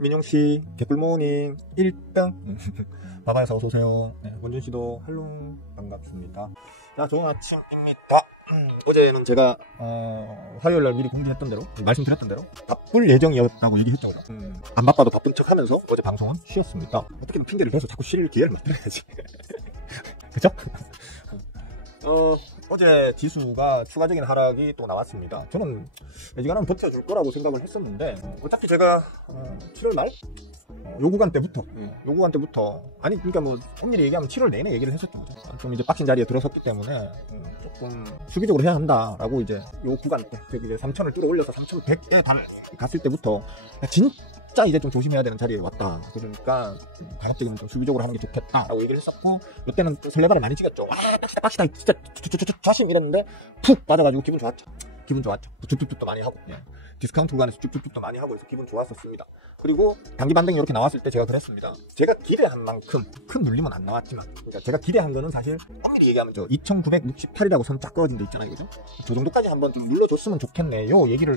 민용씨, 개꿀모닝 1등. 바바에서 어서오세요. 네, 원준씨도 할로 반갑습니다. 자, 좋은 아침입니다. 어제는 제가, 화요일날 미리 공지했던 대로, 말씀드렸던 대로, 바쁠 예정이었다고 얘기했죠. 안 바빠도 바쁜 척 하면서 어제 방송은 쉬었습니다. 어떻게든 핑계를 대서 자꾸 쉴 기회를 만들어야지. 그죠? 어제 지수가 추가적인 하락이 또 나왔습니다. 저는 이거는 버텨줄 거라고 생각을 했었는데, 어차피 제가 7월 말? 요 구간 때부터 아니 그러니까 뭐 엄밀히 얘기하면 7월 내내 얘기를 했었죠. 좀 이제 빡신 자리에 들어섰기 때문에 조금 수비적으로 해야 한다라고 이제 요 구간 때 이제 3,000을 뚫어 올려서 3,100에 갔을 때부터 진짜 이제 좀 조심해야 되는 자리에 왔다. 그러니까 가급적이면 좀 수비적으로 하는 게 좋겠다라고 얘기를 했었고, 이때는 또 설레발을 많이 찍었죠. 와, 빡시다 진짜 조심 이랬는데 푹 빠져가지고 기분 좋았죠. 툭툭툭도 많이 하고, 디스카운트 구간에서 쭉쭉쭉도 많이 하고 해서 기분 좋았었습니다. 그리고 단기 반등이 이렇게 나왔을 때 제가 그랬습니다. 제가 기대한 만큼 큰 눌림은 안 나왔지만, 그러니까 제가 기대한 거는 사실 엄밀히 얘기하면 저 2,968이라고 선 쫙 그어진 데 있잖아요, 그죠? 저 정도까지 한번 좀 눌러줬으면 좋겠네요 얘기를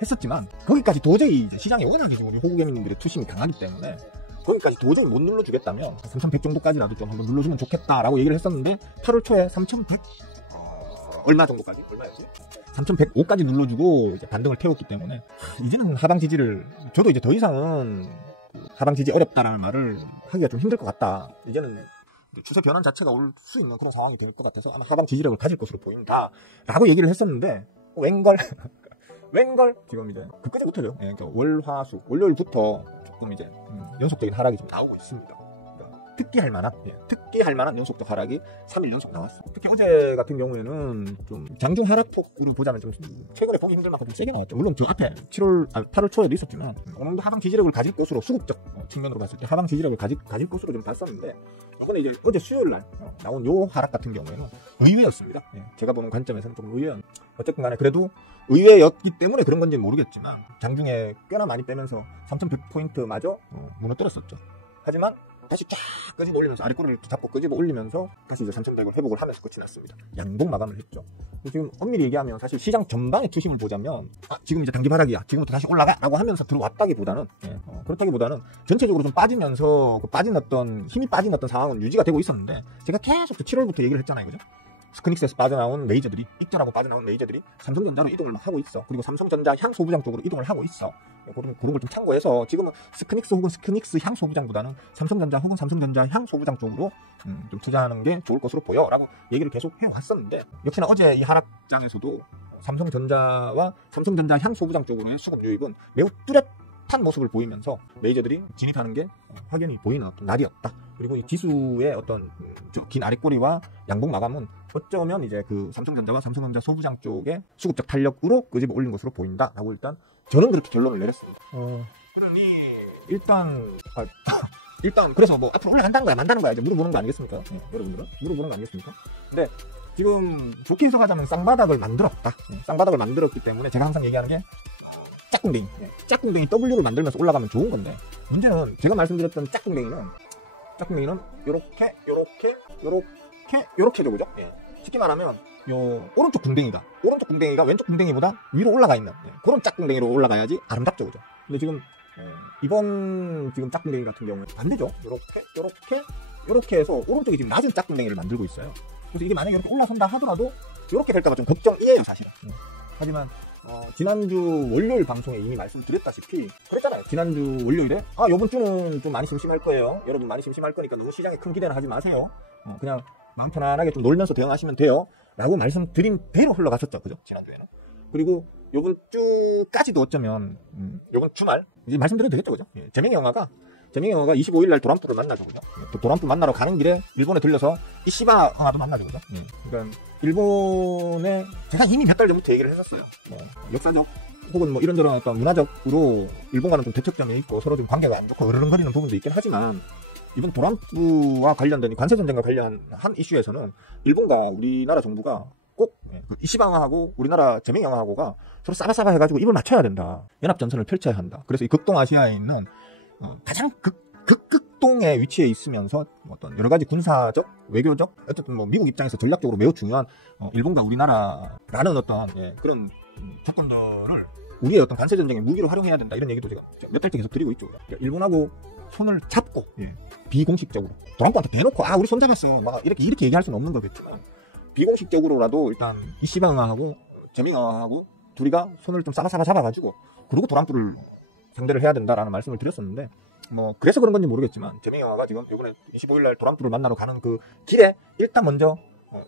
했었지만, 거기까지 도저히 이제 시장에 워낙에 우리 호구개미님들의 투심이 강하기 때문에 거기까지 도저히 못 눌러주겠다면 3,100 정도까지라도 좀 한번 눌러주면 좋겠다라고 얘기를 했었는데, 8월 초에 3,100 얼마 정도까지? 얼마였지? 3,105까지 눌러주고 이제 반등을 태웠기 때문에 이제는 하방 지지를, 저도 이제 더 이상은 하방 지지 어렵다라는 말을 하기가 좀 힘들 것 같다. 이제는 추세 변환 자체가 올 수 있는 그런 상황이 될 것 같아서 아마 하방 지지력을 가질 것으로 보인다라고 얘기를 했었는데, 웬걸 지금 이제 그까지부터죠. 그러니까 월화수 월요일부터 조금 이제 연속적인 하락이 좀 나오고 있습니다. 특기할 만한 연속적 하락이 3일 연속 나왔어요. 특히 어제 같은 경우에는 좀 장중 하락폭으로 보자면 좀 최근에 보기 힘들 만큼 좀 세게 나왔죠. 물론 저 앞에 8월 초에도 있었지만 어느 정도 하방 지지력을 가질 것으로, 수급적 측면으로 봤을 때 하방 지지력을 가질 것으로 좀 봤었는데, 이번에 이제 어제 수요일 날 나온 요 하락 같은 경우에는 의외였습니다. 제가 보는 관점에서는 좀 의외였는데, 어쨌든 간에 그래도 의외였기 때문에 그런 건지는 모르겠지만 장중에 꽤나 많이 빼면서 3,100포인트마저 무너뜨렸었죠. 하지만 다시 쫙 끄집어 올리면서, 아래 꼬리를 잡고 끄집어 올리면서 다시 이제 3,100을 회복을 하면서 끝이 났습니다. 양봉 마감을 했죠. 지금 엄밀히 얘기하면 사실 시장 전반의 투심을 보자면, 지금 이제 단기 바닥이야, 지금부터 다시 올라가 라고 하면서 들어왔다기보다는, 그렇다기보다는 전체적으로 좀 빠지면서 힘이 빠진 어떤 상황은 유지가 되고 있었는데, 제가 계속 7월부터 얘기를 했잖아요, 그죠? 스크닉스에서 빠져나온 메이저들이, 익절하고 빠져나온 메이저들이 삼성전자로 이동을 하고 있어. 그리고 삼성전자 향 소부장 쪽으로 이동을 하고 있어. 그런 걸 좀 참고해서 지금은 스크닉스 혹은 스크닉스 향 소부장보다는 삼성전자 혹은 삼성전자 향 소부장 쪽으로 좀 투자하는 게 좋을 것으로 보여 라고 얘기를 계속 해왔었는데, 역시나 어제 이 하락장에서도 삼성전자와 삼성전자 향 소부장 쪽으로의 수급 유입은 매우 뚜렷한 모습을 보이면서 메이저들이 진입하는 게 확연히 보이는 어떤 날이었다. 그리고 이 지수의 어떤 긴 아랫꼬리와 양봉 마감은 어쩌면 이제 그 삼성전자와 삼성전자 소부장 쪽의 수급적 탄력으로 끄집어 올린 것으로 보인다라고 일단 저는 그렇게 결론을 내렸습니다. 그러니 일단 그래서 뭐 앞으로 올라간다는 거야 만다는 거야 이제 물어보는 거 아니겠습니까? 여러분들은 물어보는 거 아니겠습니까? 근데 지금 좋게 해석하자면 쌍바닥을 만들었다. 쌍바닥을 만들었기 때문에 제가 항상 얘기하는 게 짝꿍댕이 W를 만들면서 올라가면 좋은 건데, 문제는 제가 말씀드렸던 짝꿍댕이는 요렇게죠, 그죠? 쉽게 말하면 요 오른쪽 궁뎅이가 왼쪽 궁뎅이보다 위로 올라가 있는 그런 짝꿍댕이로 올라가야지 아름답죠, 그죠? 근데 지금 이번 지금 짝꿍댕이 같은 경우는 반대죠. 요렇게 해서 오른쪽이 지금 낮은 짝꿍댕이를 만들고 있어요. 그래서 이게 만약에 이렇게 올라선다 하더라도 이렇게 될까봐 좀 걱정이에요, 사실은. 하지만 지난주 월요일 방송에 이미 말씀드렸다시피 그랬잖아요. 지난주 월요일에 요번 주는 좀 많이 심심할 거예요. 여러분 많이 심심할 거니까 너무 시장에 큰 기대는 하지 마세요. 그냥 마음 편안하게 좀 놀면서 대응하시면 돼요 라고 말씀드린 대로 흘러갔었죠, 그죠? 지난주에는. 그리고 요번 주까지도 어쩌면 요번 주말 이제 말씀드려도 되겠죠, 그죠? 재명이 영화가 25일날 도란프를 만나죠, 그죠? 또 도란프 만나러 가는 길에 일본에 들려서 이시바 영화도 만나죠, 그죠? 그러니까 일본에 제가 이미 몇 달 전부터 얘기를 했었어요. 역사적 혹은 뭐 이런저런 어떤 문화적으로 일본과는 좀 대척점이 있고 서로 좀 관계가 안 좋고 으르렁거리는 부분도 있긴 하지만, 이번 도란프와 관련된 관세 전쟁과 관련한 이슈에서는 일본과 우리나라 정부가 꼭 이시바와하고 우리나라 재명영화하고가 서로 싸바싸바 해가지고 입을 맞춰야 된다. 연합전선을 펼쳐야 한다. 그래서 이 극동아시아에 있는 가장 극동에 위치해 있으면서 어떤 여러 가지 군사적, 외교적, 어쨌든 뭐 미국 입장에서 전략적으로 매우 중요한 일본과 우리나라라는 어떤 그런 조건들을 우리의 어떤 관세 전쟁의 무기로 활용해야 된다 이런 얘기도 제가 몇 달째 계속 드리고 있죠. 그러니까 일본하고 손을 잡고 비공식적으로 트럼프한테 대놓고 우리 손 잡았어 막 이렇게 얘기할 수는 없는 거겠지만 비공식적으로라도 일단 이시방하고 재민아하고 둘이가 손을 좀 싸바싸바 잡아가지고 그리고 트럼프를 상대를 해야 된다라는 말씀을 드렸었는데 뭐 그래서 그런 건지 모르겠지만 재민아가 지금 이번에 25일날 트럼프를 만나러 가는 그 길에 일단 먼저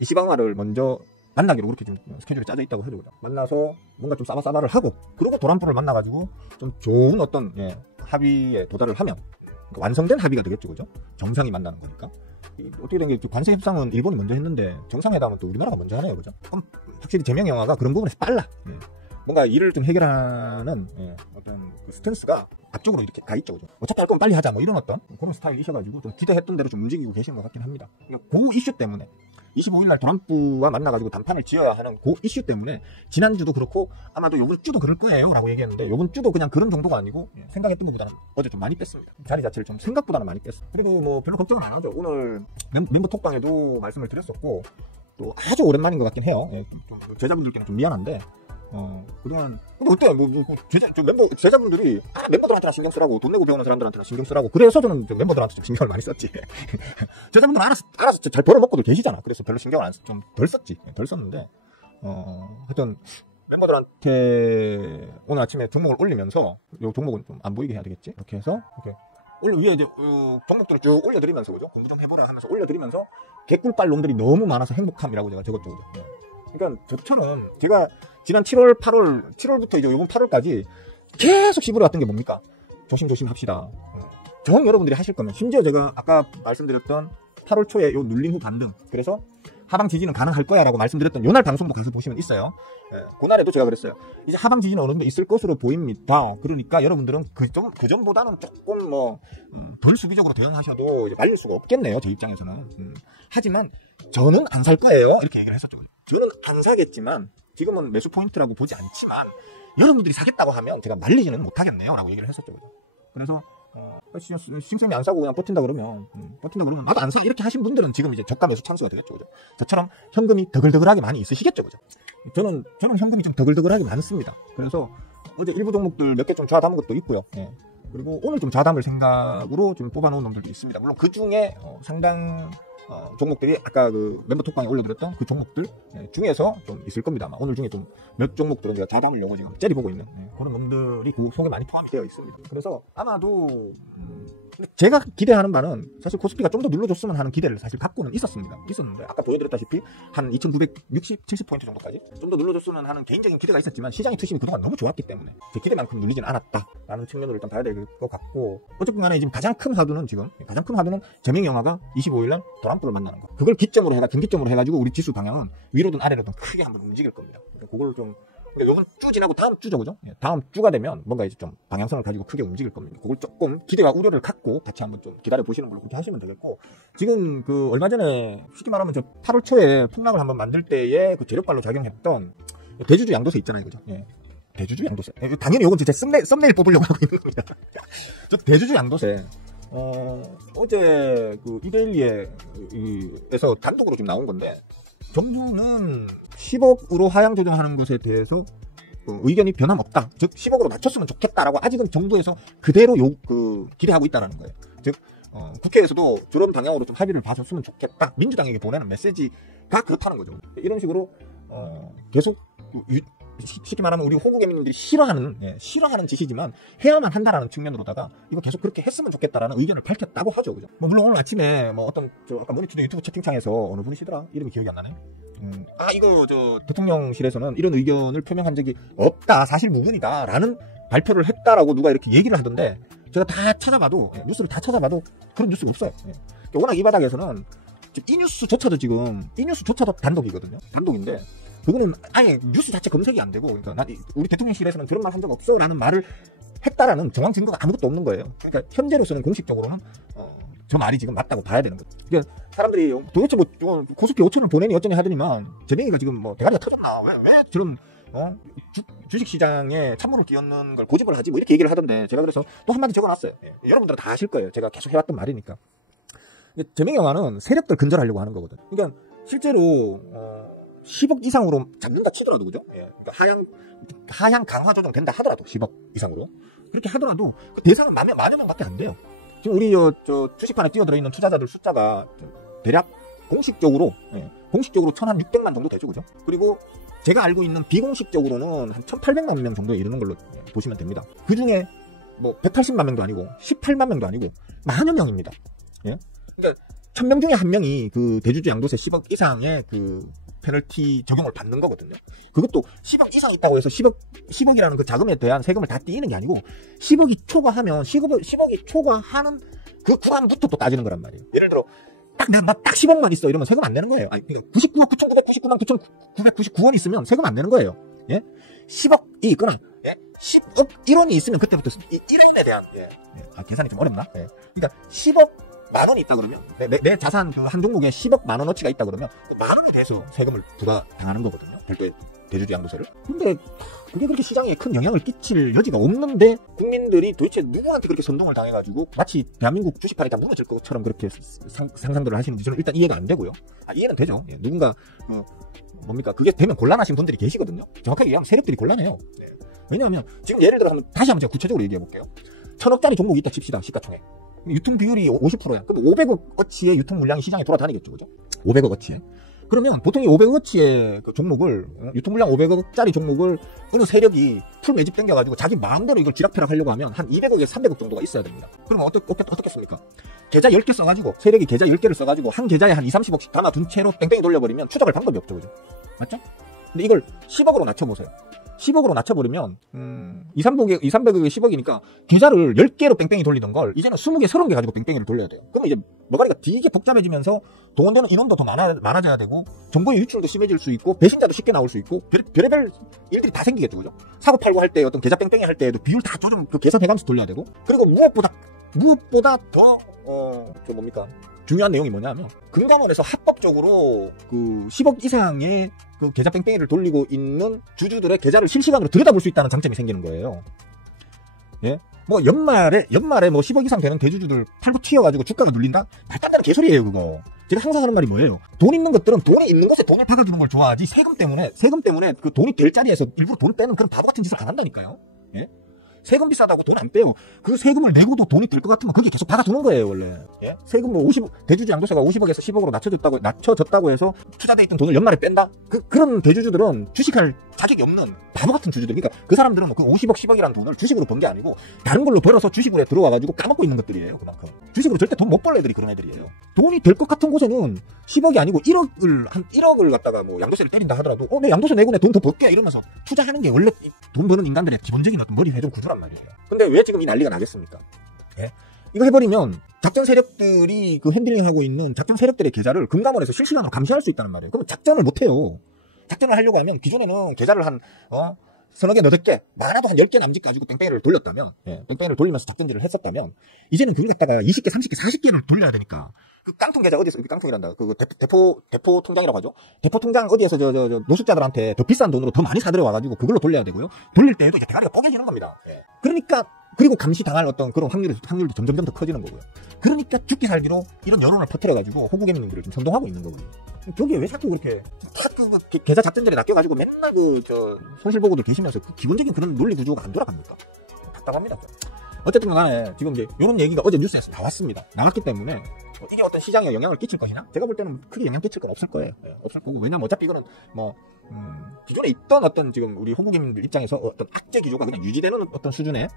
이시방아를 먼저 만나기로 그렇게 지금 스케줄이 짜져 있다고 해도 만나서 뭔가 좀 싸바싸바를 하고 그리고 트럼프를 만나가지고 좀 좋은 어떤 합의에 도달을 하면 완성된 합의가 되겠죠, 그죠? 정상이 만나는 거니까. 어떻게 된 게 관세 협상은 일본이 먼저 했는데 정상회담은 또 우리나라가 먼저 하네요, 그죠? 그럼 확실히 재명 영화가 그런 부분에서 빨라. 뭔가 일을 좀 해결하는 어떤 그 스탠스가 앞쪽으로 이렇게 가 있죠, 그죠? 어차피 할 거면 빨리 하자, 뭐 이런 어떤 그런 스타일이셔가지고 좀 기대했던 대로 좀 움직이고 계시는 것 같긴 합니다. 그러니까 그 이슈 때문에 25일날 트럼프와 만나가지고 담판을 지어야 하는 그 이슈 때문에 지난주도 그렇고 아마도 요번 주도 그럴 거예요 라고 얘기했는데 요번 주도 그냥 그런 정도가 아니고 생각했던 것보다는 어제 좀 많이 뺐습니다. 자리 자체를 좀 생각보다는 많이 뺐어요. 그리고 뭐 별로 걱정은 안 하죠. 오늘 멤버 톡방에도 말씀을 드렸었고 또 아주 오랜만인 것 같긴 해요. 좀 제자분들께는 좀 미안한데 그동안 근데 어때요? 제자분들이 멤버들한테나 신경 쓰라고 돈 내고 배우는 사람들한테나 신경 쓰라고 그래서 저는 멤버들한테 좀 신경을 많이 썼지. 제자분들은 알아서 잘 벌어먹고도 계시잖아. 그래서 별로 신경을 좀 덜 썼지. 덜 썼는데 하여튼 멤버들한테 오늘 아침에 종목을 올리면서 요 종목은 좀 안 보이게 해야 되겠지. 이렇게 해서 이렇게 위에 이제 종목들을 쭉 올려드리면서 그죠? 공부 좀 해보라 하면서 올려드리면서 개꿀빨 놈들이 너무 많아서 행복함이라고 제가 적었죠. 그러니까 저처럼 제가 지난 7월부터 이제 이번 8월까지 계속 씹으려왔던 게 뭡니까? 조심조심 합시다. 정 여러분들이 하실 거면 심지어 제가 아까 말씀드렸던 8월 초에 요 눌린 후 반등 그래서 하방 지지는 가능할 거야 라고 말씀드렸던 요날 방송도 가서 보시면 있어요. 그날에도 제가 그랬어요. 이제 하방 지지는 어느 정도 있을 것으로 보입니다. 그러니까 여러분들은 그전보다는 조금 덜 수비적으로 대응하셔도 이제 말릴 수가 없겠네요. 제 입장에서는. 하지만 저는 안 살 거예요. 이렇게 얘기를 했었죠. 저는 안 사겠지만 지금은 매수 포인트라고 보지 않지만 여러분들이 사겠다고 하면 제가 말리지는 못하겠네요 라고 얘기를 했었죠. 그래서 싱생이 안 사고 그냥 버틴다 그러면 나도 안 사 이렇게 하신 분들은 지금 이제 저가 매수 찬스가 되겠죠. 그죠? 저처럼 현금이 더글더글하게 많이 있으시겠죠. 그죠? 저는 현금이 좀 더글더글하게 많습니다. 그래서 어제 일부 종목들 몇 개 좀 좌담은 것도 있고요. 그리고 오늘 좀 좌담을 생각으로 좀 뽑아놓은 놈들도 있습니다. 물론 그 중에 상당 종목들이 아까 그 멤버 톡방에 올려드렸던 그 종목들 중에서 좀 있을 겁니다. 아마 오늘 중에 좀 몇 종목들은 제가 좌담으려고 지금 째려보고 있는 그런 놈들이 그 속에 많이 포함이 되어 있습니다. 그래서 아마도 제가 기대하는 바는 사실 코스피가 좀 더 눌러줬으면 하는 기대를 사실 갖고는 있었는데 아까 보여드렸다시피 한 2960, 70포인트 정도까지 좀 더 눌러줬으면 하는 개인적인 기대가 있었지만 시장의 투심이 그동안 너무 좋았기 때문에 제 기대만큼 눌리지는 않았다라는 측면으로 일단 봐야 될 것 같고 어쨌든 간에 지금 가장 큰 화두는 재명 영화가 25일날 트럼프를 만나는 거. 그걸 중기점으로 해가지고 우리 지수 방향은 위로든 아래로든 크게 한번 움직일 겁니다. 그걸 좀 요번 주 지나고 다음 주죠, 그죠? 다음 주가 되면 뭔가 이제 좀 방향성을 가지고 크게 움직일 겁니다. 그걸 조금 기대와 우려를 갖고 같이 한번 좀 기다려 보시는 걸로 그렇게 하시면 되겠고 지금 그 얼마 전에 쉽게 말하면 저 8월 초에 폭락을 한번 만들 때에 그 재료발로 작용했던 대주주 양도세 있잖아요, 그죠? 대주주 양도세. 당연히 요건 진짜 썸네일 뽑으려고 하고 있는 겁니다. 저 대주주 양도세. 어제 그 이데일리에서 단독으로 지금 나온 건데 정부는 10억으로 하향 조정하는 것에 대해서 의견이 변함없다. 즉 10억으로 낮췄으면 좋겠다라고 아직은 정부에서 그대로 기대하고 있다는 거예요. 즉 국회에서도 저런 방향으로 좀 합의를 봐줬으면 좋겠다. 민주당에게 보내는 메시지가 그렇다는 거죠. 이런 식으로 계속 쉽게 말하면 우리 호구개미님들이 싫어하는 짓이지만 해야만 한다라는 측면으로다가 이거 계속 그렇게 했으면 좋겠다라는 의견을 밝혔다고 하죠. 그죠? 물론 오늘 아침에 아까 모니터도 유튜브 채팅창에서 어느 분이시더라? 이름이 기억이 안 나네. 이거 대통령실에서는 이런 의견을 표명한 적이 없다. 사실 무근이다. 라는 발표를 했다라고 누가 이렇게 얘기를 하던데 제가 뉴스를 다 찾아봐도 그런 뉴스가 없어요. 워낙 이 바닥에서는 이 뉴스조차도 단독이거든요. 단독인데 그거는 아예 뉴스 자체 검색이 안 되고 그러니까 우리 대통령실에서는 저런 말 한 적 없어 라는 말을 했다라는 정황 증거가 아무것도 없는 거예요. 그러니까 현재로서는 공식적으로는 저 말이 지금 맞다고 봐야 되는 거죠. 그러니까 사람들이 도대체 고스피 5천을 보내니 어쩌니 하더니만 재명이가 지금 대가리가 터졌나 왜 저런 주식시장에 찬물을 끼얹는 걸 고집을 하지 이렇게 얘기를 하던데 제가 그래서 또 한마디 적어놨어요. 여러분들은 다 아실 거예요. 제가 계속 해왔던 말이니까. 재명 영화는 세력들 근절하려고 하는 거거든. 그러니까 실제로 10억 이상으로 잡는다 치더라도, 그죠? 예. 그러니까 하향 강화 조정된다 하더라도, 10억 이상으로. 그렇게 하더라도, 그 대상은 만여 명밖에 안 돼요. 지금 우리 주식판에 뛰어들어 있는 투자자들 숫자가 대략 공식적으로 1,600만 정도 되죠, 그죠? 그리고 제가 알고 있는 비공식적으로는 한 1,800만 명 정도에 이르는 걸로 보시면 됩니다. 그 중에 뭐 180만 명도 아니고 18만 명도 아니고 만여 명입니다. 예? 그러니까 1,000명 중에 한 명이 그 대주주 양도세 10억 이상의 그 페널티 적용을 받는 거거든요. 그것도 10억 이상 있다고 해서 10억이라는 그 자금에 대한 세금을 다 떼이는 게 아니고 10억이 초과하면 10억이 초과하는 그 구간부터 또 따지는 거란 말이에요. 예를 들어 딱 10억만 있어 이러면 세금 안 내는 거예요. 아니, 그러니까 99억 9,999만 9,999원 있으면 세금 안 내는 거예요. 예? 10억이 있거나 10억 1원이 있으면 그때부터 1원에 대한 계산이 좀 어렵나? 그러니까 10억 만원이 있다 그러면 내 자산 그 한 종목에 10억 만원어치가 있다 그러면 그 만원에 대해서 세금을 부과당하는 거거든요. 별도의 대주주 양도세를. 근데 그게 그렇게 시장에 큰 영향을 끼칠 여지가 없는데 국민들이 도대체 누구한테 그렇게 선동을 당해가지고 마치 대한민국 주식판이 다 무너질 것처럼 그렇게 상상들을 하시는지 저는 일단 이해가 안 되고요. 이해는 되죠. 누군가 뭡니까 그게 되면 곤란하신 분들이 계시거든요. 정확하게 얘기하면 세력들이 곤란해요. 왜냐하면 지금 예를 들어 다시 한번 제가 구체적으로 얘기해 볼게요. 1,000억짜리 종목이 있다 칩시다. 시가총액. 유통 비율이 50%야. 그럼 500억어치의 유통 물량이 시장에 돌아다니겠죠. 그죠? 500억어치에. 그러면 보통 이 500억어치의 그 종목을, 유통 물량 500억짜리 종목을 어느 세력이 풀 매집 땡겨가지고 자기 마음대로 이걸 지락펴락 하려고 하면 한 200억에서 300억 정도가 있어야 됩니다. 그러면 어떻겠습니까? 계좌 10개 써가지고, 세력이 계좌 10개를 써가지고 한 계좌에 한 20, 30억씩 담아둔 채로 뺑뺑이 돌려버리면 추적할 방법이 없죠. 그죠? 맞죠? 근데 이걸 10억으로 낮춰보세요. 10억으로 낮춰버리면 2,300억에 10억이니까 계좌를 10개로 뺑뺑이 돌리던 걸 이제는 20개, 30개 가지고 뺑뺑이를 돌려야 돼요. 그러면 이제 머가리가 되게 복잡해지면서 동원되는 인원도 더 많아져야 되고 정보의 유출도 심해질 수 있고 배신자도 쉽게 나올 수 있고 별의별 일들이 다 생기겠죠. 그죠? 사고 팔고 할 때 어떤 계좌 뺑뺑이 할 때에도 비율 다 조정 계산해가면서 돌려야 되고 그리고 무엇보다 더 중요한 내용이 뭐냐면 금감원에서 합법적으로 그 10억 이상의 그 계좌 뺑뺑이를 돌리고 있는 주주들의 계좌를 실시간으로 들여다볼 수 있다는 장점이 생기는 거예요. 예? 뭐 연말에 뭐 10억 이상 되는 대주주들 팔고 튀어가지고 주가가 눌린다? 말도 안 되는 개소리예요 그거. 제가 항상 하는 말이 뭐예요? 돈 있는 것들은 돈이 있는 곳에 돈을 박아주는 걸 좋아하지 세금 때문에 그 돈이 될 자리에서 일부러 돈을 빼는 그런 바보 같은 짓을 안 한다니까요. 예? 세금 비싸다고 돈 안 빼요. 그 세금을 내고도 돈이 될 것 같으면 거기에 계속 박아두는 거예요, 원래. 예? 세금 뭐 대주주 양도세가 50억에서 10억으로 낮춰졌다고 해서 투자돼 있던 돈을 연말에 뺀다? 그런 대주주들은 주식할 자격이 없는 바보 같은 주주들. 그러니까 그 사람들은 그 50억, 10억이라는 돈을 주식으로 번 게 아니고 다른 걸로 벌어서 주식으로 들어와가지고 까먹고 있는 것들이에요, 그만큼. 주식으로 절대 돈 못 벌 애들이 그런 애들이에요. 돈이 될 것 같은 곳에는 10억이 아니고 1억을 갖다가 뭐 양도세를 때린다 하더라도 내 양도세 내고 내 돈 더 벌게 이러면서 투자하는 게 원래 돈 버는 인간들의 기본적인 어떤 머리 회전 구조란 말이에요. 근데 왜 지금 이 난리가 나겠습니까? 예? 이거 해버리면 작전 세력들이 그 핸들링하고 있는 작전 세력들의 계좌를 금감원에서 실시간으로 감시할 수 있다는 말이에요. 그러면 작전을 못해요. 작전을 하려고 하면 기존에는 계좌를 한 서너 개, 너댓 개, 많아도 한 10개 남짓 가지고 뺑뺑이를 돌렸다면, 뺑뺑이를 돌리면서 작전질을 했었다면, 이제는 그걸 갖다가 20개, 30개, 40개를 돌려야 되니까, 그 깡통 계좌 어디에서, 깡통이란다. 그 대포 통장이라고 하죠. 대포 통장 어디에서 노숙자들한테 더 비싼 돈으로 더 많이 사들여와가지고 그걸로 돌려야 되고요. 돌릴 때에도 이제 대가리가 뻐개지는 겁니다. 그러니까, 그리고 감시당할 어떤 그런 확률도 점점 더 커지는 거고요. 그러니까 죽기 살기로 이런 여론을 퍼뜨려가지고 호구개미님들을 좀 선동하고 있는 거거든요. 저기에 왜 자꾸 그렇게 계좌 작전들에 낚여가지고 맨날 손실보고들 계시면서 그 기본적인 그런 논리 구조가 안 돌아갑니까? 답답합니다. 어쨌든 간에 지금 이제 이런 얘기가 어제 뉴스에서 나왔기 때문에 이게 어떤 시장에 영향을 끼칠 것이냐? 제가 볼 때는 크게 영향 끼칠 건 없을 거예요. 없을 거고. 왜냐면 어차피 이거는 기존에 있던 어떤 지금 우리 호구개미들 입장에서 어떤 악재 기조가 그냥 유지되는 어떤 수준의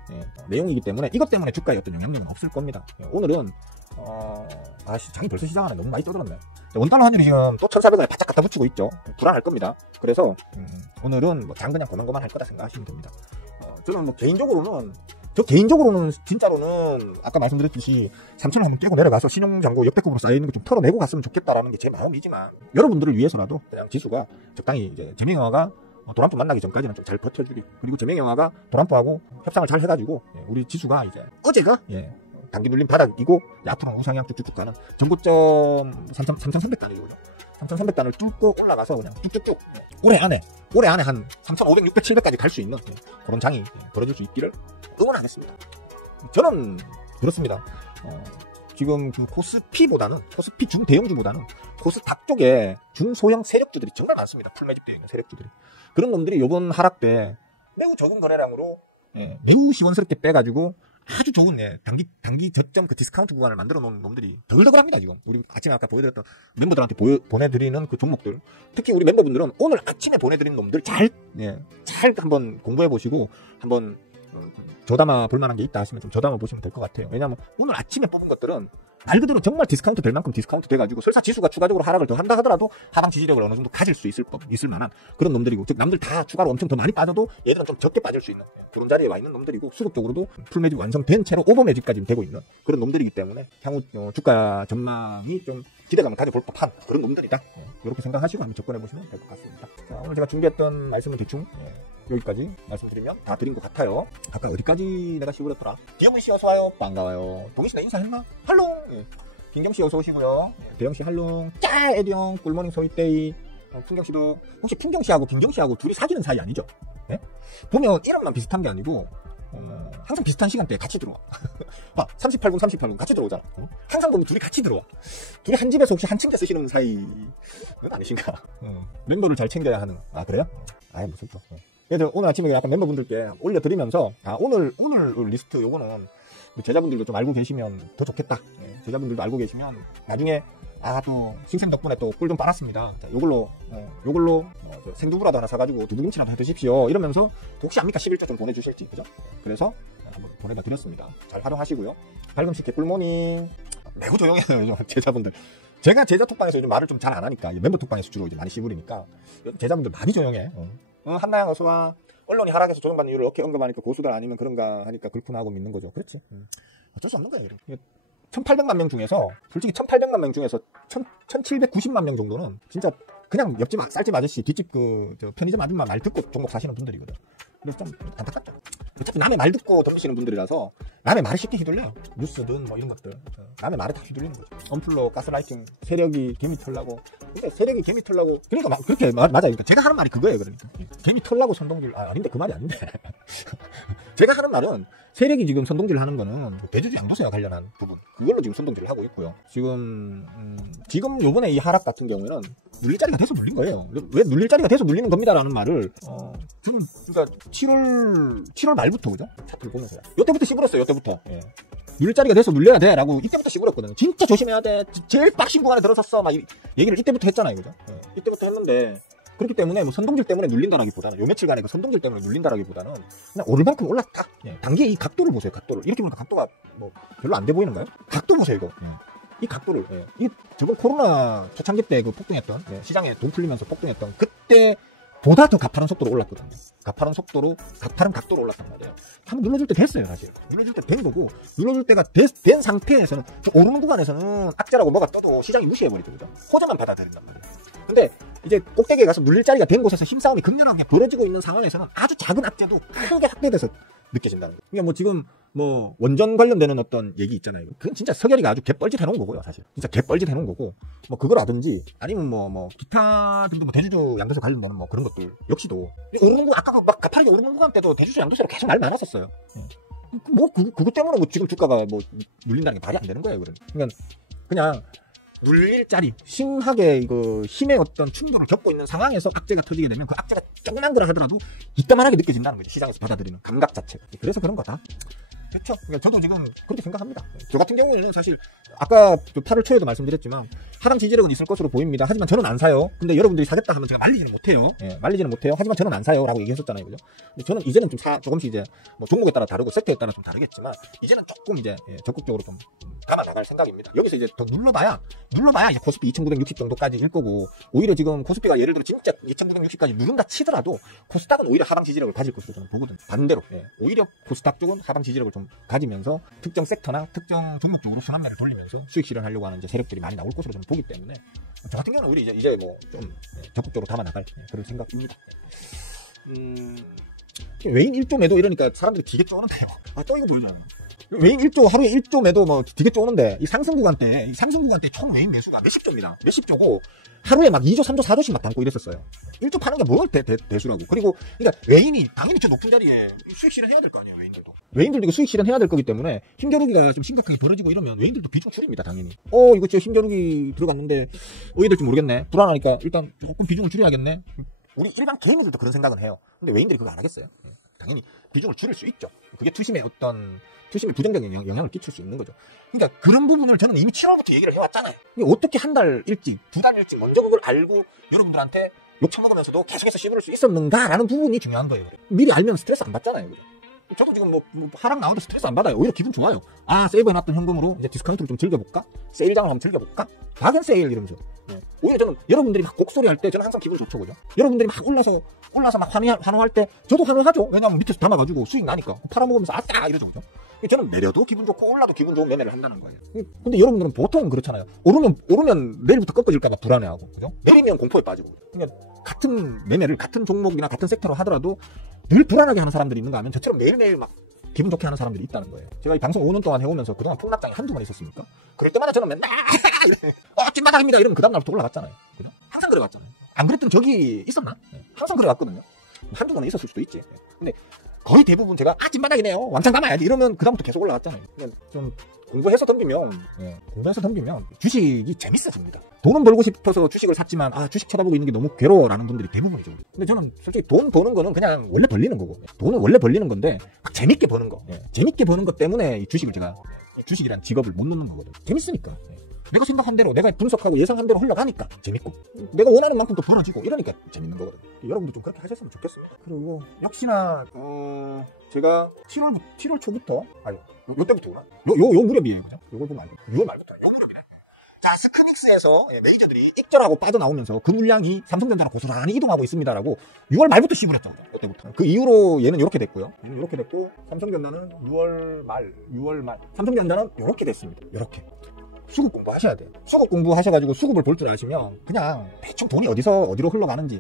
내용이기 때문에 이것 때문에 주가에 어떤 영향력은 없을 겁니다. 오늘은 장이 벌써 시장 안에 너무 많이 떠들었네. 원달러 환율이 지금 또 1,400원에 바짝 갖다 붙이고 있죠. 불안할 겁니다. 그래서 오늘은 장 그냥 고만고만 할 거다 생각하시면 됩니다. 저는 개인적으로는 진짜로는 아까 말씀드렸듯이 3,000원 한번 깨고 내려가서 신용잔고 역대급으로 쌓여있는 거 좀 털어내고 갔으면 좋겠다라는 게 제 마음이지만 여러분들을 위해서라도 그냥 지수가 적당히 이제 재명영화가 도란프 만나기 전까지는 좀 잘 버텨주기, 그리고 재명영화가 도란프하고 협상을 잘 해가지고 우리 지수가 이제 어제가 단기 눌림 바닥이고 앞으로는 우상향 쭉쭉쭉 가는 전고점 3,300단이거든요. 3,300단을 뚫고 올라가서 그냥 쭉쭉쭉 올해 안에 한 3,500, 600, 700까지 갈 수 있는 그런 장이 벌어질 수 있기를 응원하겠습니다. 저는 그렇습니다. 지금 그 코스피 중대형주보다는 코스닥 쪽에 중소형 세력주들이 정말 많습니다. 풀매집되어 있는 세력주들이. 그런 놈들이 요번 하락 때 매우 적은 거래량으로 매우 시원스럽게 빼가지고 아주 좋은 단기 저점 그 디스카운트 구간을 만들어 놓은 놈들이 덜덜합니다 지금. 우리 아침에 아까 보여드렸던 멤버들한테 보내드리는 그 종목들, 특히 우리 멤버분들은 오늘 아침에 보내드린 놈들 잘 한번 공부해 보시고 한번 저담아 볼 만한 게 있다 하시면 좀 저담아 보시면 될 것 같아요. 왜냐하면 오늘 아침에 뽑은 것들은 말 그대로 정말 디스카운트 될 만큼 디스카운트 돼가지고 설사 지수가 추가적으로 하락을 더 한다 하더라도 하방 지지력을 어느 정도 가질 수 있을 만한 그런 놈들이고, 즉 남들 다 추가로 엄청 더 많이 빠져도 얘들은 좀 적게 빠질 수 있는 그런 자리에 와 있는 놈들이고, 수급적으로도 풀매집 완성된 채로 오버매집까지 되고 있는 그런 놈들이기 때문에 향후 주가 전망이 좀 기대감을 가져볼 법한 그런 놈들이다. 이렇게 생각하시고 한번 접근해 보시면 될 것 같습니다. 자, 오늘 제가 준비했던 말씀은 대충 여기까지 말씀드리면 다 드린 것 같아요. 아까 어디까지 내가 씹으렸더라? 디영훈씨 어서와요. 반가워요. 동희씨 나 인사했나? 할롱. 김경씨 어서 오시고요. 대영씨 할롱. 짜 에디형 꿀모닝 소이데이. 풍경씨도 혹시 풍경씨하고 김경씨하고 둘이 사귀는 사이 아니죠? 네? 보면 이름만 비슷한 게 아니고 항상 비슷한 시간대에 같이 들어와. 봐, 38분 38분 같이 들어오잖아. 항상 보면 둘이 같이 들어와. 둘이 한 집에서 혹시 한 침대 쓰시는 사이는 아니신가? 멤버를 잘 챙겨야 하는. 아 그래요? 아예 무슨 또. 그래서 오늘 아침에 약간 멤버분들께 올려드리면서 오늘 리스트 요거는 제자분들도 좀 알고 계시면 더 좋겠다. 제자분들도 알고 계시면 나중에 또 신생 덕분에 또 꿀 좀 빨았습니다. 자, 요걸로 생두부라도 하나 사가지고 두부김치라도 해 드십시오. 이러면서 혹시 압니까 11조 좀 보내주실지, 그죠? 그래서 한번 보내다 드렸습니다. 잘 활용하시고요. 밝음식 개꿀모닝. 매우 조용해요 요즘 제자분들. 제가 제자 톡방에서 요즘 말을 좀 잘 안 하니까 멤버 톡방에서 주로 이제 많이 씹으리니까 제자분들 많이 조용해. 한나양 어서와. 언론이 하락해서 조정받는 이유를 어떻게 언급하니까 고수들 아니면 그런가 하니까 그렇구나 하고 믿는 거죠. 그렇지. 어쩔 수 없는 거예요. 1800만 명 중에서 솔직히 1800만 명 중에서 1790만 명 정도는 진짜 그냥 옆집 쌀집 아저씨 뒷집 저 편의점 아줌마 말 듣고 종목 사시는 분들이거든. 그래서 좀 안타깝죠. 어차피 남의 말 듣고 덤비시는 분들이라서 남의 말을 쉽게 휘둘려. 뉴스든 뭐 이런 것들 남의 말에 다 휘둘리는 거죠. 언플로 가스라이팅 세력이 개미 털라고. 근데 세력이 개미 털라고 그러니까 그렇게 맞아요. 그러니까 제가 하는 말이 그거예요. 그러니까 개미 털라고 선동질 아닌데 그 말이 아닌데 제가 하는 말은 세력이 지금 선동질 하는 거는 대주주 양도세와 관련한 부분 그걸로 지금 선동질을 하고 있고요. 지금 요번에 이 하락 같은 경우에는 눌릴 자리가 돼서 눌린 거예요. 왜 눌릴 자리가 돼서 눌리는 겁니다라는 말을 지금 그러니까 7월 말부터 그죠? 차트를 보면서요. 요때부터 씹으렸어요. 요때부터. 눌릴 자리가 돼서 눌려야 돼 라고 이때부터 씹으렸거든요. 진짜 조심해야 돼. 제일 빡신 구간에 들어섰어. 막 얘기를 이때부터 했잖아요. 그죠? 이때부터 했는데 그렇기 때문에 뭐 선동질 때문에 눌린다라기보다는 요 며칠간의 그 선동질 때문에 눌린다라기보다는 그냥 오를 만큼 올랐다. 단기의 이 각도를 보세요. 각도를. 이렇게 보니까 각도가 뭐 별로 안 돼 보이는가요? 각도 보세요 이거. 이 각도를. 이 저번 코로나 초창기 때 그 폭등했던 시장에 돈 풀리면서 폭등했던 그때 보다 더 가파른 속도로 올랐거든요. 가파른 각도로 올랐단 말이에요. 한번 눌러줄 때 됐어요, 사실. 눌러줄 때 된 거고, 눌러줄 때가 된 상태에서는, 오르는 구간에서는 악재라고 뭐가 떠도 시장이 무시해버리죠, 그죠? 호재만 받아들인단 말이에요. 근데 이제 꼭대기에 가서 눌릴 자리가 된 곳에서 힘싸움이 극렬하게 벌어지고 있는 상황에서는 아주 작은 악재도 크게 확대돼서 느껴진다는 거예요. 그러니까 뭐 지금 원전 관련되는 어떤 얘기 있잖아요. 그건 진짜 석열이가 아주 개뻘짓 해놓은 거고요, 사실. 진짜 개뻘짓 해놓은 거고, 뭐 그거라든지, 아니면 기타 등등 대주주 양도세 관련되는 뭐 그런 것들, 역시도. 오르는 거, 아까 막 가파르게 오르는 구간 때도 대주주 양도세로 계속 말 많았었어요. 그것 때문에 지금 주가가 눌린다는 게 말이 안 되는 거예요, 그냥, 눌릴 자리, 심하게 힘의 어떤 충돌을 겪고 있는 상황에서 악재가 터지게 되면 그 악재가 조그만 거라 하더라도 이따만하게 느껴진다는 거죠. 시장에서 받아들이는 감각 자체가. 그래서 그런 거다. 그렇죠. 그러니까 저도 지금 그렇게 생각합니다. 저 같은 경우에는 사실 아까 8월 초에도 말씀드렸지만 하방 지지력은 있을 것으로 보입니다. 하지만 저는 안 사요. 근데 여러분들이 사겠다 하면 제가 말리지는 못해요. 말리지는 못해요. 하지만 저는 안 사요. 라고 얘기했었잖아요. 그죠? 근데 저는 이제는 조금씩 이제 종목에 따라 다르고 섹터에 따라 좀 다르겠지만 이제는 조금 이제 적극적으로 좀 감아나갈 생각입니다. 여기서 이제 더 눌러봐야 이제 코스피 2960 정도까지 일 거고, 오히려 지금 코스피가 예를 들어 진짜 2960까지 누른다 치더라도 코스닥은 오히려 하방 지지력을 가질 것으로 저는 보거든요. 반대로. 오히려 코스닥 쪽은 하방 지지력을 좀 가지면서 특정 섹터나 특정 종목 쪽으로 순환매를 돌리면서 수익 실현하려고 하는 이제 세력들이 많이 나올 것으로 저는 보기 때문에 저 같은 경우는 우리 이제 좀 적극적으로 담아나갈 그런 생각입니다. 외인 1조 매도 이러니까 사람들이 되게 쩌는데요. 또 이거 보여줘요. 외인 1조, 하루에 1조 매도 뭐 되게 쪼는데, 이 상승 구간 때 총 외인 매수가 몇십 조입니다. 몇십 조고, 하루에 막 2조, 3조, 4조씩 막 담고 이랬었어요. 1조 파는 게 뭘 대수라고. 그리고, 그러니까 외인이 당연히 저 높은 자리에 수익 실현해야 될 거 아니에요, 외인들도. 외인들도 이거 수익 실현해야 될 거기 때문에, 힘겨루기가 좀 심각하게 벌어지고 이러면 외인들도 비중 줄입니다, 당연히. 이거 진짜 힘겨루기 들어갔는데, 어떻게 될지 모르겠네. 불안하니까 일단 조금 비중을 줄여야겠네. 우리 일반 개인들도 그런 생각은 해요. 근데 외인들이 그거 안 하겠어요. 당연히 비중을 줄일 수 있죠. 그게 투심에 부정적인 영향을 끼칠 수 있는 거죠. 그러니까 그런 부분을 저는 이미 7월부터 얘기를 해왔잖아요. 어떻게 한 달 일찍, 2달 일찍 먼저 그걸 알고 여러분들한테 욕 처먹으면서도 계속해서 씹을 수 있었는가라는 부분이 중요한 거예요. 미리 알면 스트레스 안 받잖아요. 저도 지금 뭐 하락 나와도 스트레스 안 받아요. 오히려 기분 좋아요. 세이브 해놨던 현금으로 이제 디스카운트를 좀 즐겨볼까? 세일장을 한번 즐겨볼까? 박연 세일 이러면서. 오히려 저는 여러분들이 막 곡소리 할 때 저는 항상 기분 좋죠, 그죠? 여러분들이 막 올라서 막 환호할 때 저도 환호하죠. 왜냐면 밑에서 담아가지고 수익 나니까 팔아먹으면서 아싸 이러죠, 그죠? 저는 내려도 기분 좋고 올라도 기분 좋은 매매를 한다는 거예요. 근데 여러분들은 보통 그렇잖아요. 오르면 내일부터 꺾어질까봐 불안해하고, 그죠? 내리면 공포에 빠지고. 그러니까 같은 매매를 같은 종목이나 같은 섹터로 하더라도 늘 불안하게 하는 사람들이 있는가 하면 저처럼 매일매일 막 기분 좋게 하는 사람들이 있다는 거예요. 제가 이 방송 5년 동안 해오면서 그동안 폭락장이 한두 번 있었습니까? 그럴 때마다 저는 맨날 찐바닥입니다 이러면 그 다음날부터 올라갔잖아요. 그죠? 항상 그래왔잖아요. 안 그랬던 적이 있었나? 항상 그래왔거든요. 한두 번은 있었을 수도 있지. 근데 거의 대부분 제가 찐바닥이네요. 왕창 담아야지 이러면 그 다음부터 계속 올라갔잖아요. 그냥 좀 공부해서 덤비면 주식이 재밌어집니다. 돈은 벌고 싶어서 주식을 샀지만 주식 쳐다보고 있는 게 너무 괴로워라는 분들이 대부분이죠. 근데 저는 솔직히 돈 버는 거는 그냥 원래 벌리는 거고, 돈은 원래 벌리는 건데 재밌게 버는 거, 재밌게 버는 것 때문에 이 주식을 제가 주식이란 직업을 못 넣는 거거든. 재밌으니까. 내가 생각한 대로, 내가 분석하고 예상한 대로 흘러가니까 재밌고, 내가 원하는 만큼 또 벌어지고 이러니까 재밌는 거거든. 여러분도 좀 그렇게 하셨으면 좋겠습니다. 그리고 역시나 제가 7월 초부터 요 때부터구나. 요 무렵이에요, 그죠? 요걸 보면 알죠. 6월 말부터 요 무렵이다. 자, 스크닉스에서 메이저들이 익절하고 빠져나오면서 그 물량이 삼성전자로 고스란히 이동하고 있습니다라고 6월 말부터 시부렸죠. 그때부터. 그 이후로 얘는 이렇게 됐고요. 얘는 이렇게 됐고, 삼성전자는 6월 말. 삼성전자는 이렇게 됐습니다. 이렇게. 수급 공부하셔야 돼요. 수급 공부하셔가지고 수급을 볼 줄 아시면 그냥 대충 돈이 어디로 흘러가는지,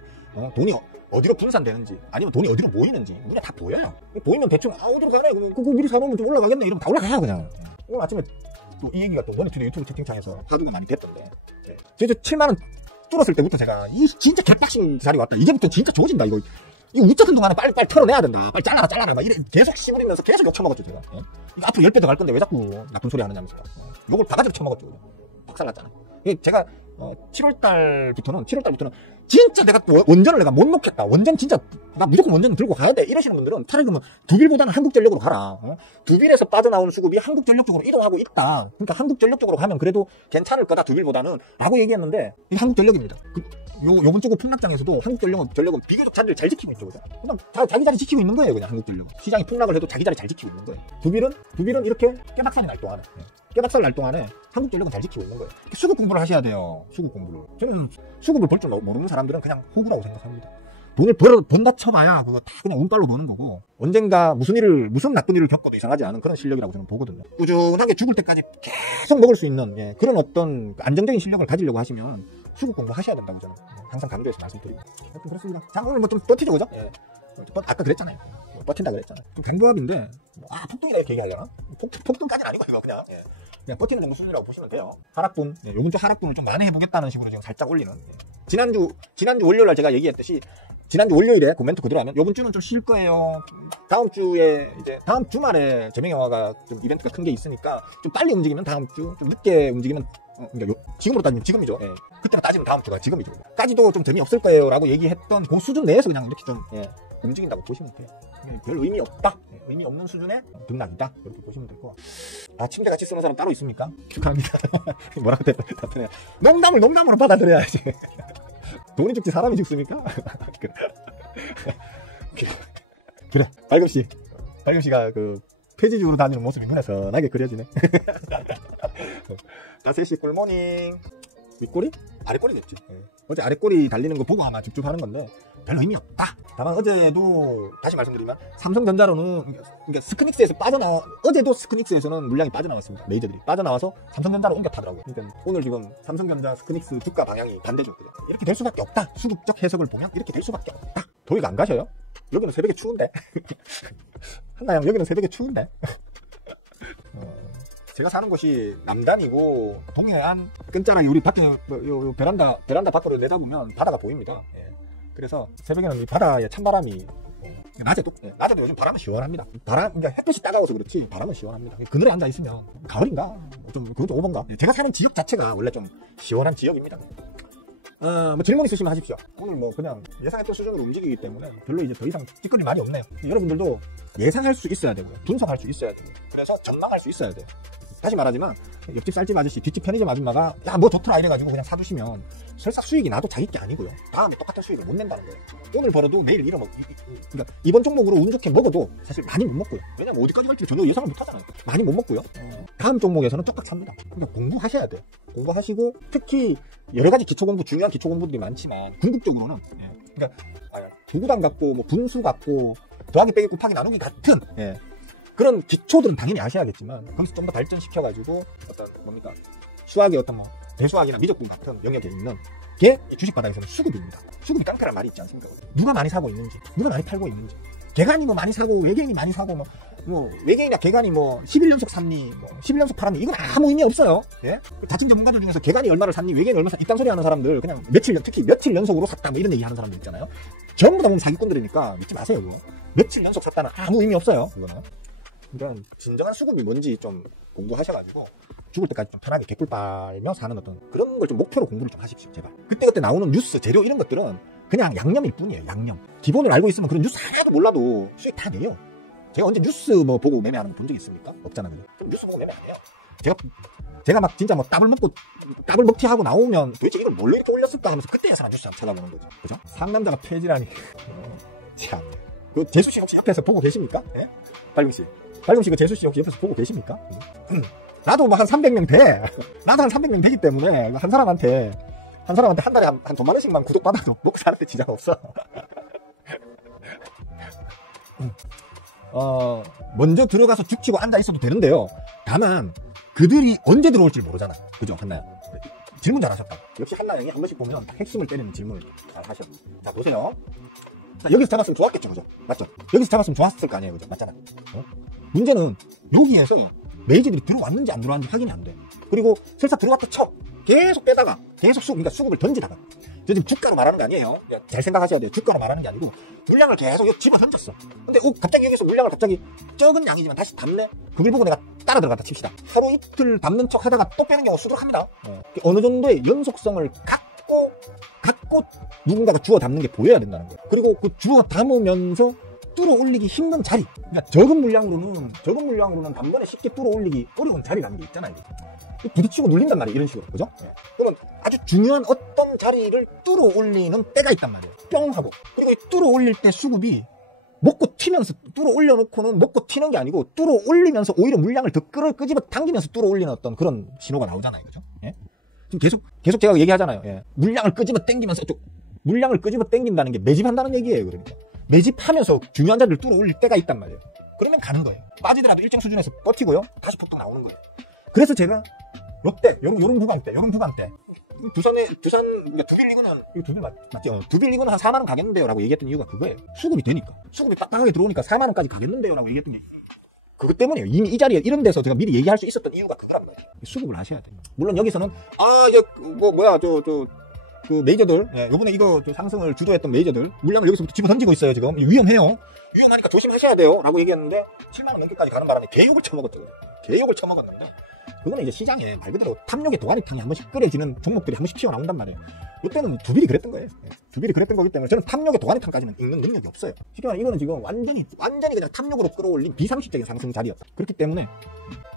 돈이 어디로 분산되는지, 아니면 돈이 어디로 모이는지 눈에 다 보여요. 보이면 대충 어디로 가네? 그거 미리 사놓으면 좀 올라가겠네? 이러면 다 올라가요 그냥. 오늘 아침에 또 이 얘기가 또 너네투데 유튜브 채팅창에서 하도가 많이 됐던데, 제가 7만원 뚫었을 때부터 제가 진짜 개빡신 자리 왔다. 이제부터 진짜 좋아진다 이거 웃자던 동안에 빨리 털어내야 된다. 빨리 잘라라 막 이래 계속 씹으면서 계속 욕 처먹었죠 제가. 이거 앞으로 10배 더 갈 건데 왜 자꾸 나쁜 소리 하느냐면서 욕을 바가지로 처먹었죠. 박살났잖아. 제가 7월달부터는 진짜 내가 원전을 내가 못 놓겠다. 원전 진짜 나 무조건 원전 들고 가야 돼 이러시는 분들은 차라리 그러면 두빌보다는 한국전력으로 가라. 두빌에서 빠져나온 수급이 한국전력 쪽으로 이동하고 있다. 그러니까 한국전력 쪽으로 가면 그래도 괜찮을 거다 두빌보다는 라고 얘기했는데 이게 한국전력입니다. 요번 주고 폭락장에서도 한국전력은 비교적 자리를 잘 지키고 있죠. 그냥 자기 자리 지키고 있는 거예요. 그냥 한국전력은 시장이 폭락을 해도 자기 자리 잘 지키고 있는 거예요. 두빌은 이렇게 깨박살이 날 동안에 한국전력은 잘 지키고 있는 거예요. 수급 공부를 하셔야 돼요. 수급 공부를. 저는 수급을 볼 줄 모르는 사람들은 그냥 호구라고 생각합니다. 돈을 번다 쳐봐야 그거 다 그냥 운빨로 버는 거고, 언젠가 무슨 나쁜 일을 겪어도 이상하지 않은 그런 실력이라고 저는 보거든요. 꾸준하게 죽을 때까지 계속 먹을 수 있는 그런 어떤 안정적인 실력을 가지려고 하시면 수급 공부 하셔야 된다고 저는 항상 강조해서 말씀드립니다. 하여튼 그렇습니다. 자, 오늘 뭐 좀 버티죠, 그죠? 아까 그랬잖아요. 버틴다 그랬잖아요. 좀 강조합인데, 폭등이다 이렇게 얘기하려나? 폭등까지는 아니고 이거 그냥 버티는 정도 수준이라고 보시면 돼요. 하락분, 요번 주 하락분을 좀 만회해보겠다는 식으로 지금 살짝 올리는. 지난주 월요일날 제가 얘기했듯이, 지난주 월요일에 코멘트 그대로 하면 요번 주는 좀 쉴 거예요. 다음 주말에 제명영화가 좀 이벤트가 큰 게 있으니까 좀 빨리 움직이면 다음 주, 좀 늦게 움직이면 그러니까 지금으로 따지면 지금이죠. 그때로 따지면 다음 주가 지금이죠. 까지도 좀 재미없을 거예요 라고 얘기했던 그 수준 내에서 그냥 이렇게 좀 움직인다고 보시면 돼요. 별 의미 없다. 의미 없는 수준의 등락이다. 이렇게 보시면 될 거. 침대 같이 쓰는 사람 따로 있습니까? 축하합니다. 뭐라고 답변해. 농담으로 받아들여야지. 돈이 죽지 사람이 죽습니까? 그래. 발금씨가 그 폐지주로 다니는 모습이 눈에 선하게 그려지네. 다세시 꿀모닝. 윗꼬리? 아랫꼬리겠죠. 어제 아랫꼬리 달리는 거 보고 아마 줍줍하는 건데 별 의미 없다. 다만 어제도 다시 말씀드리면 삼성전자로는 그러니까 스크닉스에서 어제도 스크닉스에서는 물량이 빠져나왔습니다. 메이저들이 빠져나와서 삼성전자로 옮겨 타더라고요. 그러니까 오늘 지금 삼성전자 스크닉스 주가 방향이 반대죠. 이렇게 될 수밖에 없다. 수급적 해석을 보면 이렇게 될 수밖에 없다. 도의가 안 가셔요? 여기는 새벽에 추운데. 한나양 여기는 새벽에 추운데. 제가 사는 곳이 남단이고 동해안 끝자락에 우리 밖에 요 베란다 밖으로 내다보면 바다가 보입니다. 예. 그래서 새벽에는 이 바다의 찬바람이 낮에도 요즘 바람은 시원합니다. 그러니까 햇빛이 따가워서 그렇지 바람은 시원합니다. 그늘에 앉아 있으면 가을인가 그건 좀 오버인가. 제가 사는 지역 자체가 원래 좀 시원한 지역입니다. 뭐 질문 있으시면 하십시오. 오늘 뭐 그냥 예상했던 수준으로 움직이기 때문에 별로 이제 더 이상 찌꺼리 많이 없네요. 여러분들도 예상할 수 있어야 되고요. 분석할 수 있어야 되고요. 그래서 전망할 수 있어야 돼요. 다시 말하지만 옆집 쌀집 아저씨, 뒷집 편의점 아줌마가 야 뭐 좋더라 이래가지고 그냥 사두시면 설사 수익이 나도 자기 게 아니고요. 다음에 똑같은 수익을 못 낸다는 거예요. 오늘 벌어도 내일 그러니까 이번 종목으로 운 좋게 먹어도 사실 많이 못 먹고요. 왜냐면 어디까지 갈지 전혀 예상을 못 하잖아요. 많이 못 먹고요. 다음 종목에서는 뚝딱 삽니다. 그러니까 공부하셔야 돼요. 공부하시고 특히 여러 가지 중요한 기초 공부들이 많지만 궁극적으로는 그러니까 도구단 같고 뭐 분수 같고 더하기 빼기 곱하기 나누기 같은 그런 기초들은 당연히 아셔야겠지만 거기서 좀 더 발전시켜가지고 어떤 뭡니까 수학의 어떤 뭐 대수학이나 미적분 같은 영역에 있는 게 주식 바닥에서는 수급입니다. 수급이 깡패란 말이 있지 않습니까? 누가 많이 사고 있는지, 누가 많이 팔고 있는지, 개간이 뭐 많이 사고 외계인이 많이 사고 뭐 외계인이나 개간이 뭐 11연속 샀니, 뭐 11연속 팔았니 이건 아무 의미 없어요. 예? 자칭 전문가들 중에서 개간이 얼마를 샀니, 외계인이 얼마 샀니 이딴 소리 하는 사람들 그냥 특히 며칠 연속으로 샀다 뭐 이런 얘기 하는 사람들 있잖아요. 전부 다 보면 사기꾼들이니까 믿지 마세요. 그거. 며칠 연속 샀다는 아무 의미 없어요. 그거는. 그러니까 진정한 수급이 뭔지 좀 공부하셔가지고 죽을 때까지 좀 편하게 개꿀 빨며 사는 어떤 그런 걸 좀 목표로 공부를 좀 하십시오. 제발. 그때 나오는 뉴스, 재료 이런 것들은 그냥 양념일 뿐이에요. 양념. 기본을 알고 있으면 그런 뉴스 하나도 몰라도 수익 다 내요. 제가 언제 뉴스 뭐 보고 매매하는 거 본 적 있습니까? 없잖아요. 그럼 뉴스 보고 매매 안 해요. 제가 막 진짜 뭐 따블 먹튀 하고 나오면 도대체 이걸 뭘로 이렇게 올렸을까 하면서 그때야서나 뉴스 한번 찾아보는 거죠. 그죠? 상남자가 폐지라니. 참. 그 재수씨 혹시 옆에서 보고 계십니까? 예? 발금씨 그 재수씨 혹시 옆에서 보고 계십니까? 나도 뭐 한 300명 돼. 나도 한 300명 되기 때문에 한 사람한테 한 달에 한 돈만 원씩만 구독받아도 먹고 사는데 지장 없어. 먼저 들어가서 죽치고 앉아 있어도 되는데요. 다만 그들이 언제 들어올지 모르잖아. 그죠, 한나야? 질문 잘하셨다. 역시 한나 형이 한 번씩 보면 핵심을 때리는 질문을 잘 하셔. 자, 보세요. 자, 여기서 잡았으면 좋았겠죠, 그죠? 맞죠? 여기서 잡았으면 좋았을 거 아니에요, 그죠? 맞잖아. 문제는 여기에서 메이저들이 들어왔는지 안 들어왔는지 확인이 안 돼. 그리고 설사 들어왔다 쳐. 계속 빼다가 계속 그러니까 수급을 던지다가. 저 지금 주가로 말하는 거 아니에요. 잘 생각하셔야 돼요. 주가로 말하는 게 아니고 물량을 계속 집어 던졌어. 근데 갑자기 여기서 물량을 갑자기 적은 양이지만 다시 담네. 그걸 보고 내가 따라 들어갔다 칩시다. 하루 이틀 담는 척 하다가 또 빼는 경우 수두룩합니다. 어느 정도의 연속성을 갖고 누군가가 주워 담는 게 보여야 된다는 거예요. 그리고 그 주워 담으면서 뚫어 올리기 힘든 자리. 그러니까 적은 물량으로는 단번에 쉽게 뚫어 올리기 어려운 자리라는 게 있잖아요. 부딪히고 눌린단 말이에요. 이런 식으로. 그죠? 그러면 아주 중요한 어떤 자리를 뚫어 올리는 때가 있단 말이에요. 뿅 하고. 그리고 이 뚫어 올릴 때 수급이 먹고 튀면서 뚫어 올려놓고는 먹고 튀는 게 아니고 뚫어 올리면서 오히려 물량을 더 끄집어 당기면서 뚫어 올리는 어떤 그런 신호가 나오잖아요. 그죠? 예? 지금 계속 제가 얘기하잖아요. 예. 물량을 끄집어 당기면서 물량을 끄집어 당긴다는 게 매집한다는 얘기예요. 그러니까. 매집하면서 중요한 자리를 뚫어 올릴 때가 있단 말이에요. 그러면 가는 거예요. 빠지더라도 일정 수준에서 버티고요. 다시 폭등 나오는 거예요. 그래서 제가 롯데, 요런 구간 때 두산 두빌리그는 맞죠? 두빌리그는 한 4만원 가겠는데요 라고 얘기했던 이유가 그거예요. 수급이 되니까. 수급이 딱딱하게 들어오니까 4만원까지 가겠는데요 라고 얘기했던 게 그것 때문이에요. 이미 이 자리에 이런 데서 제가 미리 얘기할 수 있었던 이유가 그거란 말이에요. 수급을 하셔야 돼요. 물론 여기서는 그 메이저들, 요번에 이거 상승을 주도했던 메이저들 물량을 여기서부터 집어 던지고 있어요. 지금 위험해요. 위험하니까 조심하셔야 돼요 라고 얘기했는데 7만원 넘게까지 가는 바람에 개욕을 처먹었는데 그거는 이제 시장에 말 그대로 탐욕의 도가니탕이 한 번씩 끓여지는 종목들이 한 번씩 튀어나온단 말이에요. 이때는 두빌이 그랬던 거예요. 두빌이 그랬던 거기 때문에 저는 탐욕의 도가니탕까지는 읽는 능력이 없어요. 쉽게 말하면 이거는 지금 완전히 그냥 탐욕으로 끌어올린 비상식적인 상승 자리였다. 그렇기 때문에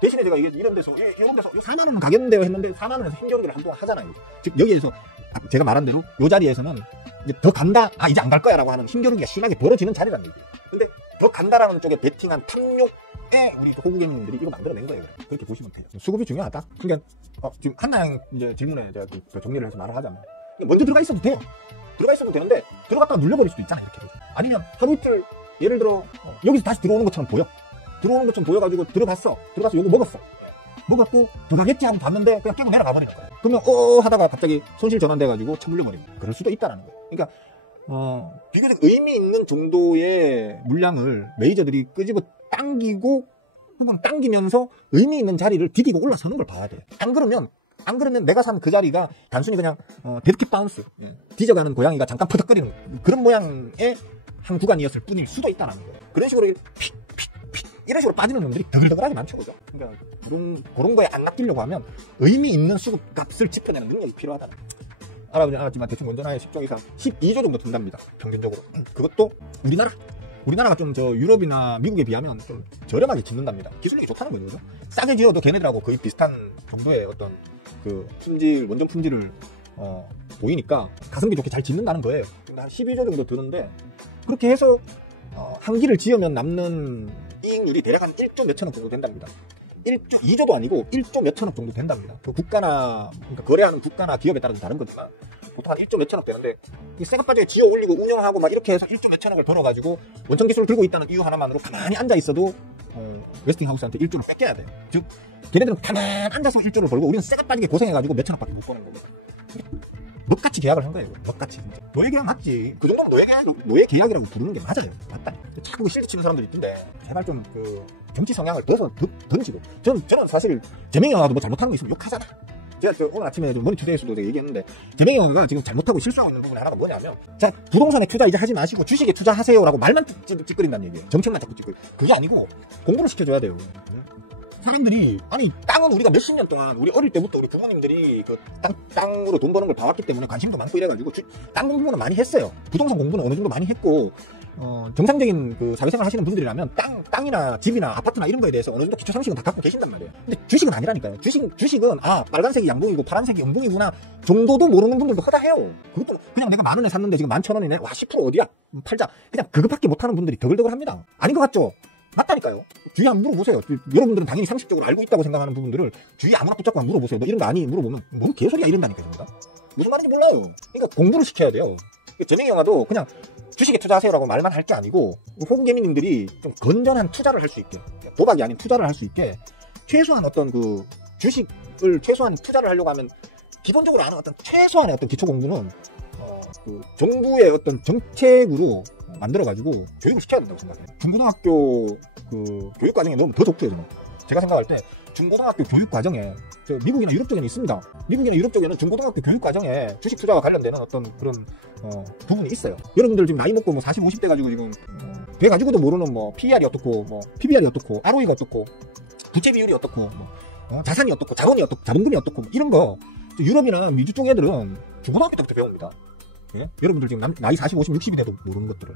대신에 제가 이런 데서 4만원은 가겠는데요 했는데 4만원에서 힘겨루기를 한동안 하잖아요. 즉 여기에서 제가 말한 대로 이 자리에서는 이제 더 간다, 이제 안 갈 거야 라고 하는 힘겨루기가 심하게 벌어지는 자리란 얘기예요. 근데 더 간다라는 쪽에 베팅한 탐욕에 우리 호구개미님들이 이거 만들어낸 거예요. 그렇게 보시면 돼요. 수급이 중요하다. 그러니까 지금 한나양 이제 질문에 제가 정리를 해서 말을 하자면 먼저 들어가 있어도 돼요. 들어가 있어도 되는데 들어갔다가 눌려버릴 수도 있잖아요. 이렇게. 아니면 하루 이틀 예를 들어 여기서 다시 들어오는 것처럼 보여가지고 들어갔어 요거 먹었고 들어가겠지 하고 봤는데 그냥 깨고 내려가 버리는 거예요. 그러면 하다가 갑자기 손실 전환돼가지고 쳐 물려버리고 그럴 수도 있다라는 거예요. 그러니까 비교적 의미 있는 정도의 물량을 메이저들이 끄집어 당기고 후방 당기면서 의미 있는 자리를 디디고 올라서는 걸 봐야 돼. 안 그러면 내가 산 그 자리가 단순히 그냥 데드캣 바운스, 뒤져가는 고양이가 잠깐 퍼덕거리는 그런 모양의 한 구간이었을 뿐일 수도 있다는 거예요. 그런 식으로 픽 이런 식으로 빠지는 놈들이 더글더글하게 많죠, 그죠? 그러니까 그런 거에 안 낚이려고 하면 의미 있는 수급 값을 짚어내는 능력이 필요하다는 거예요. 알았지만 대충 원전하의 10종 이상 12조 정도 든답니다, 평균적으로. 그것도 우리나라가 좀 유럽이나 미국에 비하면 좀 저렴하게 짓는답니다. 기술력이 좋다는 거죠, 그죠? 싸게 지어도 걔네들하고 거의 비슷한 정도의 어떤 그 원전 품질을 보이니까 가성비 좋게 잘 짓는다는 거예요. 근데 한 12조 정도 드는데, 그렇게 해서 한 기를 지으면 남는 이익률이 대략 한 1조 몇천억 정도 된답니다. 2조도 아니고 1조 몇천억 정도 된답니다. 그러니까 거래하는 국가나 기업에 따라서 다른 거지만 보통 한 1조 몇천억 되는데, 이 새값바지에 지어 올리고 운영하고 막 이렇게 해서 1조 몇천억을 벌어가지고 원천 기술을 들고 있다는 이유 하나만으로 가만히 앉아 있어도 웨스팅하우스한테 1조를 뺏겨야 돼요. 즉 걔네들은 가만히 앉아서 1조를 벌고 우리는 새값바지게 고생해가지고 몇천억밖에 못 버는 거거든. 먹같이 계약을 한 거예요. 먹같이. 진짜. 노예 계약 맞지. 그 정도면 노예 계약이라고 부르는 게 맞아요. 맞다. 자꾸 실드 치는 사람들이 있던데, 제발 좀 정치 성향을 던지고. 저는 사실 재명이 형아도 뭐 잘못하는 거 있으면 욕하잖아. 제가 오늘 아침에 좀 머니투데이에서도 얘기했는데, 재명이 형아가 지금 잘못하고 실수하고 있는 부분이 하나가 뭐냐면, 자, 부동산에 투자 이제 하지 마시고 주식에 투자하세요라고 말만 찌끄린다는 얘기예요. 정책만 자꾸 찌끄려. 그게 아니고 공부를 시켜줘야 돼요. 사람들이, 아니, 땅은 우리가 몇십 년 동안, 우리 어릴 때부터 우리 부모님들이 그 땅으로 돈 버는 걸 봐왔기 때문에 관심도 많고 이래가지고 땅 공부는 많이 했어요. 부동산 공부는 어느 정도 많이 했고, 정상적인 그 사회생활 하시는 분들이라면 땅이나 집이나 아파트나 이런 거에 대해서 어느 정도 기초 상식은 다 갖고 계신단 말이에요. 근데 주식은 아니라니까요. 주식은 빨간색이 양봉이고 파란색이 음봉이구나 정도도 모르는 분들도 허다해요. 그것도 그냥 내가 10,000원에 샀는데 지금 11,000원이네. 와, 10% 어디야? 팔자. 그냥 그것밖에 못하는 분들이 더글더글 합니다. 아닌 것 같죠? 맞다니까요. 주위 한번 물어보세요. 여러분들은 당연히 상식적으로 알고 있다고 생각하는 부분들을 주위 아무나 붙잡고 한번 물어보세요. 너 이런 거 아니? 물어보면 뭔 개소리야 이런다니까요. 무슨 말인지 몰라요. 그러니까 공부를 시켜야 돼요. 재명이 형아도 그냥 주식에 투자하세요라고 말만 할 게 아니고, 호구개미님들이 좀 건전한 투자를 할 수 있게, 도박이 아닌 투자를 할 수 있게, 최소한 어떤 그 주식을 최소한 투자를 하려고 하면 기본적으로 아는 어떤 최소한의 어떤 기초 공부는 그 정부의 어떤 정책으로 만들어가지고 교육을 시켜야 된다고 생각해요. 중고등학교 그 교육 과정에 넣으면 더 좋고요, 저는. 제가 생각할 때 중고등학교 교육 과정에, 미국이나 유럽 쪽에는 있습니다. 미국이나 유럽 쪽에는 중고등학교 교육 과정에 주식 투자와 관련되는 어떤 그런 부분이 있어요. 여러분들 지금 나이 먹고 뭐 40, 50대 가지고 지금 돼 가지고도 모르는 뭐 PER이 어떻고, 뭐 PBR이 어떻고, ROE가 어떻고, 부채 비율이 어떻고, 뭐 자산이 어떻고, 자본금이 어떻고, 뭐 이런 거 유럽이나 미주 쪽 애들은 중고등학교 때부터 배웁니다. 예? 여러분들 지금 나이 40, 50, 60이 돼도 모르는 것들을.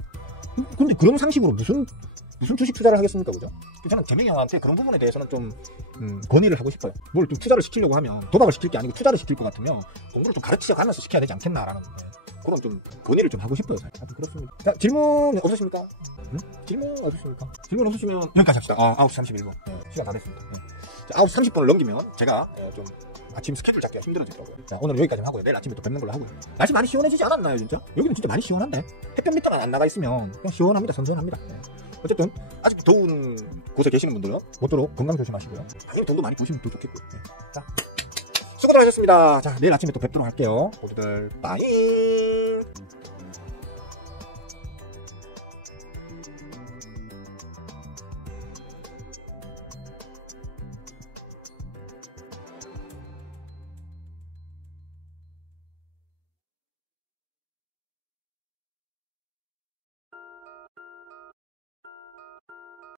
근데 그런 상식으로 무슨 주식 투자를 하겠습니까, 그죠? 저는 재명이 형한테 그런 부분에 대해서는 좀 건의를 하고 싶어요. 뭘 좀 투자를 시키려고 하면 도박을 시킬 게 아니고 투자를 시킬 것 같으면 공부를 좀 가르치려 가면서 시켜야 되지 않겠나라는 그런 좀 건의를 좀 하고 싶어요. 하여튼 그렇습니다. 자, 질문 없으십니까? 질문 없으십니까? 질문 없으시면 여기까지 합시다. 9시 31분. 네, 시간 다 됐습니다. 네. 자, 9시 30분을 넘기면 제가 좀 아침 스케줄 잡기가 힘들어지더라고요. 자, 오늘은 여기까지 하고요. 내일 아침에 또 뵙는 걸로 하고요. 날씨 많이 시원해지지 않았나요, 진짜? 여기는 진짜 많이 시원한데? 햇볕 밑에만 안 나가 있으면 그냥 시원합니다. 선선합니다. 네. 어쨌든 아직 더운 곳에 계시는 분들은 모쪼록 건강 조심하시고요. 당연히 돈도 많이 보시면 더 좋겠고요. 네. 자, 수고들 하셨습니다. 자, 내일 아침에 또 뵙도록 할게요. 모두들 빠이.